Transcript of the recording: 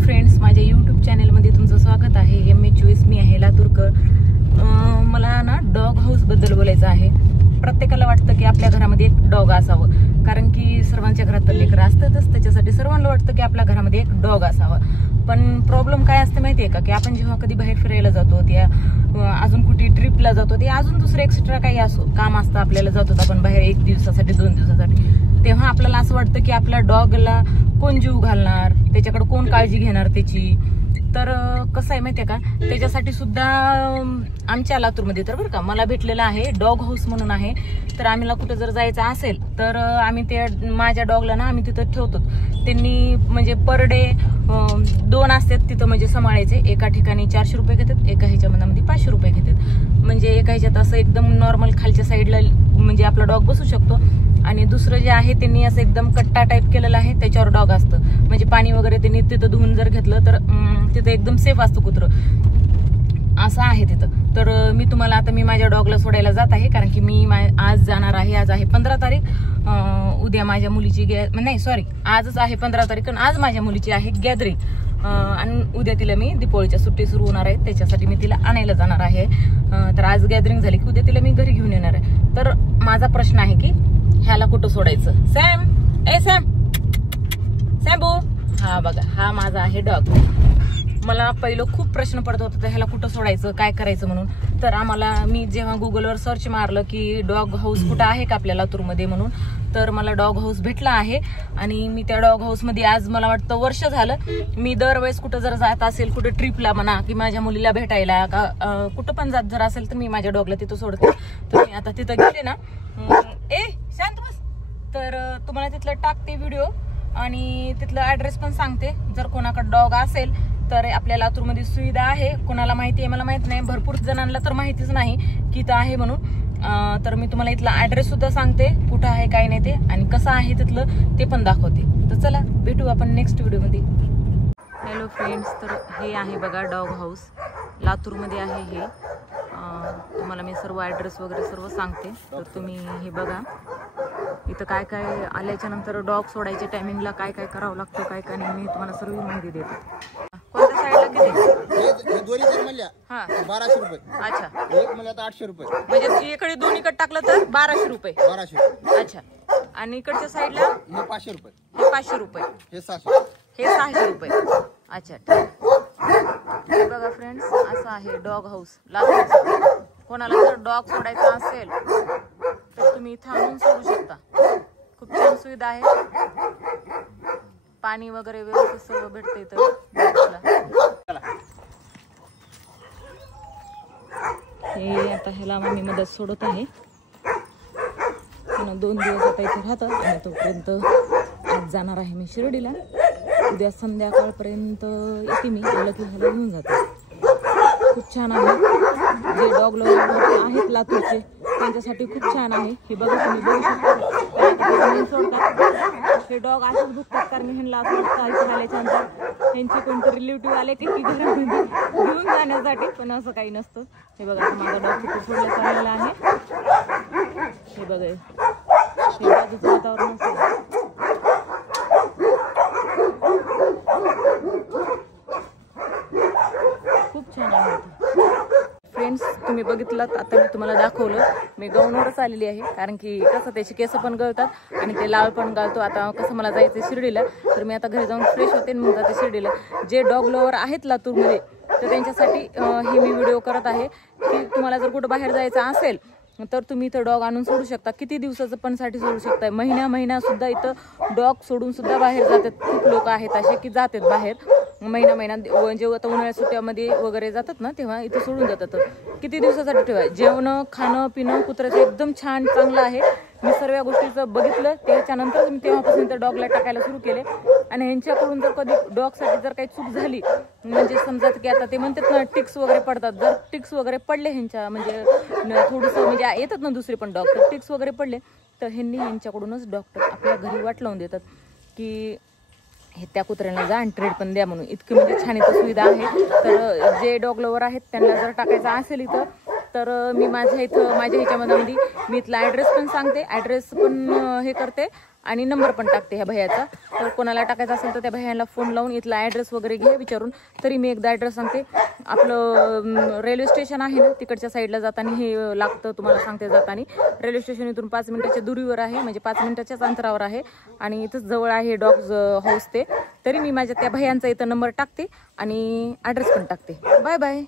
Friends, माझ्या YouTube चॅनलमध्ये तुमचं स्वागत आहे. MH24 मी आहे लातूरकर. मला ना डॉग हाऊस बद्दल बोलायचं आहे. प्रत्येकाला वाटतं की आपल्या घरामध्ये एक डॉग असावं, कारण की सर्वांच्या घरात तर लेकरं असतातच, त्याच्यासाठी सर्वांना वाटतं की आपल्या घरामध्ये एक डॉग असावा. पण प्रॉब्लेम काय असते माहितीये का, की आपण जेव्हा कधी बाहेर फिरायला जातो, त्या अजून कुठे ट्रिपला जातो, ते अजून दुसरं एक्स्ट्रा काही असो काम असतं, आपल्याला जातो आपण बाहेर 1 दिवसासाठी 2 दिवसासाठी, तेव्हा आपल्याला असं वाटतं की आपल्या डॉगला कोण जीव घालणार, त्याच्याकडे कोण काळजी घेणार त्याची. तर कसं आहे माहितीये का, त्याच्यासाठी सुद्धा आमच्या लातूरमध्ये तर बरं का मला भेटलेलं आहे डॉग हाऊस म्हणून आहे. तर आम्हाला कुठं जर जायचं असेल तर आम्ही ते माझ्या डॉगला ना आम्ही तिथं ठेवतो. त्यांनी म्हणजे पर डे 2 असतात तिथं म्हणजे सांभाळायचे. एका ठिकाणी 400 रुपये घेतात, एका ह्याच्या मनामध्ये 500 रुपये घेतात. म्हणजे एका ह्याच्यात असं एकदम नॉर्मल खालच्या साईडला म्हणजे आपला डॉग बसू शकतो, आणि दुसरं जे आहे त्यांनी असं एकदम कट्टा टाईप केलेला आहे, त्याच्यावर डॉग असतं. म्हणजे पाणी वगैरे त्यांनी तिथं धुवून जर घेतलं तर तिथं एकदम सेफ असतं कुत्रं, असं आहे तिथं. तर मी तुम्हाला आता मी माझ्या डॉगला सोडायला जात आहे, कारण की मी आज जाणार आहे. आज आहे 15 तारीख, उद्या माझ्या मुलीची नाही सॉरी आजच आहे 15 तारीख, आणि आज माझ्या मुलीची आहे गॅदरिंग, आणि उद्या तिला मी दीपावलीच्या सुट्टी सुरू होणार आहे, त्याच्यासाठी मी तिला आणायला जाणार आहे. तर आज गॅदरिंग झाली की उद्या तिला मी घरी घेऊन येणार आहे. तर माझा प्रश्न आहे की ह्याला कुठं सोडायचं. सॅम, ए सॅम, सॅम्बू, हा बघा हा माझा आहे डॉग. मला पहिलं खूप प्रश्न पडत होता ह्याला कुठं सोडायचं, काय करायचं म्हणून. तर आम्हाला मी जेव्हा गुगलवर सर्च मारलं की डॉग हाऊस कुठं आहे का आपल्या लातूरमध्ये म्हणून, तर मला डॉग हाऊस भेटला आहे. आणि मी त्या डॉग हाऊस मध्ये आज मला वाटतं वर्ष झालं. मी दरवेळेस कुठं जर जात असेल, कुठे ट्रिपला म्हणा की माझ्या मुलीला भेटायला का कुठं पण जात जर असेल तर मी माझ्या डॉगला तिथं सोडते. तर मी आता तिथं गेले ना, ए शांत बस, तर तुम्हाला तिथलं टाकते व्हिडिओ आणि तिथलं ऍड्रेस पण सांगते. जर कोणाकडे डॉग असेल तर आपल्या लातूरमध्ये सुविधा आहे. कोणाला माहिती आहे मला माहित नाही, भरपूर जणांना तर माहितीच नाही की इथं आहे म्हणून. तर मी तुम्हाला इथला ऍड्रेस सुद्धा सांगते, कुठं आहे काय नाही ते, आणि कसं आहे तिथलं ते पण दाखवते. तर चला भेटू आपण नेक्स्ट व्हिडिओमध्ये. हॅलो फ्रेंड्स, तर हे आहे बघा डॉग हाऊस, लातूरमध्ये आहे हे. तुम्हाला मी सर्व ऍड्रेस वगैरे सर्व सांगते. तर तुम्ही हे बघा, इथं काय काय आल्याच्या नंतर डॉग सोडायच्या टायमिंगला काय काय करावं लागतं, काय काय नाही, मी तुम्हाला सर्व माहिती देते. कोणत्या साईडला किती? दोन्ही जर म्हणल्या 1200 रुपये. अच्छा, एक म्हणल्या तर 800 रुपये. म्हणजे इकडे दोन्हीकडे टाकलं तर 1200 रुपये. 1200. अच्छा, आणि इकडच्या साईडला हे 500 रुपये. हे 500 रुपये. हे 600. हे 600 रुपये. अच्छा ठीक. बघा फ्रेंड्स, असं आहे डॉग हाऊस लातूर. कोणाला जर डॉग सोडायचा असेल तर तुम्ही इथं आणून सोडू शकता. खूप छान सुविधा आहे, पाणी वगैरे व्यवस्थित सर्व भेटते इथं. हे आता ह्याला आम्ही मदत सोडत आहे. 2 दिवस आता इथे राहतं, आणि तोपर्यंत आज जाणार आहे मी शिर्डीला. उद्या संध्याकाळपर्यंत येते मी, आलं की ह्याला घेऊन जाते. खूप छान आहे. जे डॉग लव्हर आहेत लातूरचे त्यांच्यासाठी खूप छान आहे. हे बघा तुम्ही बघू शकता, सोडतात हे डॉग असेच भुकतात, कारण ह्यांना असं वाटतं इथे आल्याच्या नंतर ह्यांचे कोणते रिलेटिव्ह आले की घरामध्ये घेऊन जाण्यासाठी, पण असं काही नसतं. हे बघा माझा डॉग तिथे सोडला चाललेला आहे. हे बघा हे बाजूचं वातावरण असतं. खूप छान आहे फ्रेंड्स. तुम्ही बघितलं आता मी तुम्हाला दाखवलं. मी गाऊनवरच आलेली आहे, कारण की कसं त्याची केस पण गळतात आणि ते लाळ पण गाळतो. आता कसं मला जायचं शिर्डीला, तर मी आता घरी जाऊन फ्रेश होते आणि मग जाते शिर्डीला. जे डॉग लवर आहेत लातूरमध्ये तर त्यांच्यासाठी हे मी व्हिडिओ करत आहे की तुम्हाला जर कुठं बाहेर जायचं असेल तर तुम्ही इथं डॉग आणून सोडू शकता. किती दिवसाचं पण साठी सोडू शकता, महिना सुद्धा इथं डॉग सोडून सुद्धा बाहेर जातात. खूप लोक आहेत असे की जातात बाहेर महिना म्हणजे आता उन्हाळ्यात सुट्ट्यामध्ये वगैरे जातात ना, तेव्हा इथं सोडून जातात. किती दिवसासाठी ठेवा. जेवण खाणं पिणं कुत्र्याचं एकदम छान चांगलं आहे. मी सर्व गोष्टीचं बघितलं, त्याच्यानंतर मी तेव्हापासून त्या डॉगला टाकायला सुरू केले. आणि ह्यांच्याकडून जर कधी डॉगसाठी जर काही चूक झाली, म्हणजे समजा की आता ते म्हणतात ना टिक्स वगैरे पडतात, जर टिक्स वगैरे पडले ह्यांच्या म्हणजे थोडंसं म्हणजे येतात ना दुसरे पण डॉग, तर टिक्स वगैरे पडले तर ह्यांनी यांच्याकडूनच डॉक्टर आपल्या घरी वाट लावून देतात की हे त्या कुत्र्यांना जा आणि ट्रीट पण द्या म्हणून. इतकी म्हणजे छान इथं सुविधा आहे. तर जे डॉग लवर आहेत त्यांना जर टाकायचं असेल इथं तर मी माझ्या ह्याच्यामध्ये मी इथला ॲड्रेस पण सांगते, ॲड्रेस पण हे करते आणि नंबर पण टाकते ह्या भैयाचा. तर कोणाला टाकायचा असेल तर त्या भैयाला फोन लावून इथला ॲड्रेस वगैरे घ्या विचारून. तरी मी एकदा ॲड्रेस सांगते. आपलं रेल्वे स्टेशन आहे ना, तिकडच्या साईडला जाताना हे लागतं, तुम्हाला सांगते. जाताना रेल्वे स्टेशन इथून 5 मिनिटाच्या दुरीवर आहे, म्हणजे 5 मिनिटाच्याच अंतरावर आहे आणि इथंच जवळ आहे डॉग्स हाऊस ते. तरी मी माझ्या त्या भैयांचा इथं नंबर टाकते आणि ॲड्रेस पण टाकते. Bye bye.